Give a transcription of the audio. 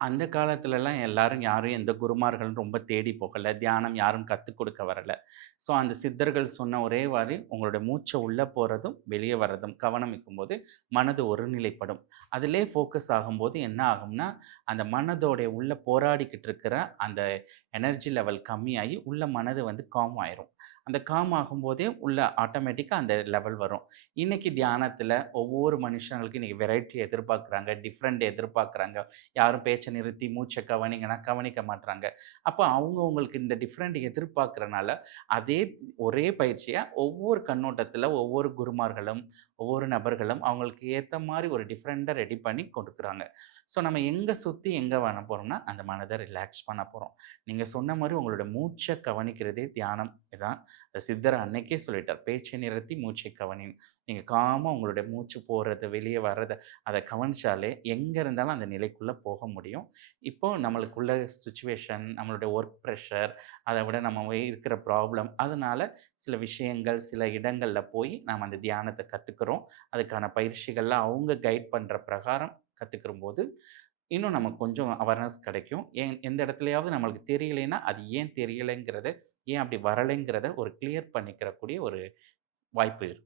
அந்த காலத்துலலாம் எல்லாரும் யாரும் எந்த குருமார்களும் ரொம்ப தேடி போகல. தியானம் யாரும் கத்துக் கொடுக்க வரல. ஸோ, அந்த சித்தர்கள் சொன்ன ஒரே வரி, உங்களுடைய மூச்ச உள்ள போறதும், வெளிய வர்றதும் கவனமிக்கும்போது மனது ஒருநிலைப்படும். அதிலே ஃபோக்கஸ் ஆகும்போது என்ன ஆகும்னா, அந்த மனதோடைய உள்ள போராடிக்கிட்டு இருக்கிற அந்த எனர்ஜி லெவல் கம்மியாகி, உள்ள மனது வந்து காம் ஆயிரும். அந்த காம் ஆகும்போதே உள்ள ஆட்டோமேட்டிக்கா அந்த லெவல் வரும். இன்னைக்கு தியானத்தில ஒவ்வொரு மனுஷங்களுக்கும் இன்னைக்கு வெரைட்டி எதிர்பார்க்குறாங்க, டிஃபரெண்ட் எதிர்பார்க்குறாங்க. யாரும் பேச்ச நிறுத்தி மூச்ச கவனிங்கன்னா கவனிக்க மாட்றாங்க. அப்ப அவங்கவங்களுக்கு இந்த டிஃபரெண்ட் எதிர்பார்க்கிறனால, அதே ஒரே பயிற்சிய ஒவ்வொரு கண்ணோட்டத்தில ஒவ்வொரு குருமார்களும், ஒவ்வொரு நபர்களும் அவங்களுக்கு ஏத்த மாரி ஒரு டிஃபரெண்ட்டா ரெடி பண்ணி கொடுக்குறாங்க. ஸோ நம்ம எங்க சுத்தி எங்க பண்ண போறோம்னா, அந்த மனத ரிலாக்ஸ் பண்ண போறோம். நீங்க சொன்ன மாரி உங்களோட மூச்ச கவனிக்கிறதே தியானம் இதான். சித்தர் அன்னைக்கே சொல்லிட்டார். "பேச்சை நிறுத்தி மூச்சை கவனின்னு." நீங்க காமா உங்களுடைய மூச்சு போறது, வெளிய வர்றத அத கவனிச்சாலே, எங்க இருந்தாலும் அந்த நிலைக்குள்ள போக முடியும். இப்போ நம்மளுக்குள்ள சிச்சுவேஷன், நம்மளுடைய ஒர்க் பிரஷர், அத விட நம்ம இருக்கிற ப்ராப்ளம், அதனால சில விஷயங்கள், சில இடங்கள்ல போய் நாம அந்த தியானத்த கத்துக்கிறோம். அதுக்கான பயிற்சிகள்லாம் அவங்க கைட் பண்ற பிரகாரம் கத்துக்கிறம்போது, இன்னும் நமக்கு கொஞ்சம் அவேர்னஸ் கிடைக்கும். எந்த இடத்துலயாவது நம்மளுக்கு தெரியலைன்னா, அது ஏன் தெரியலைங்கிறத, ஏன் அப்படி வரலைங்கிறத ஒரு கிளியர் பண்ணிக்கிறக்கூடிய ஒரு வாய்ப்பு இருக்கும்.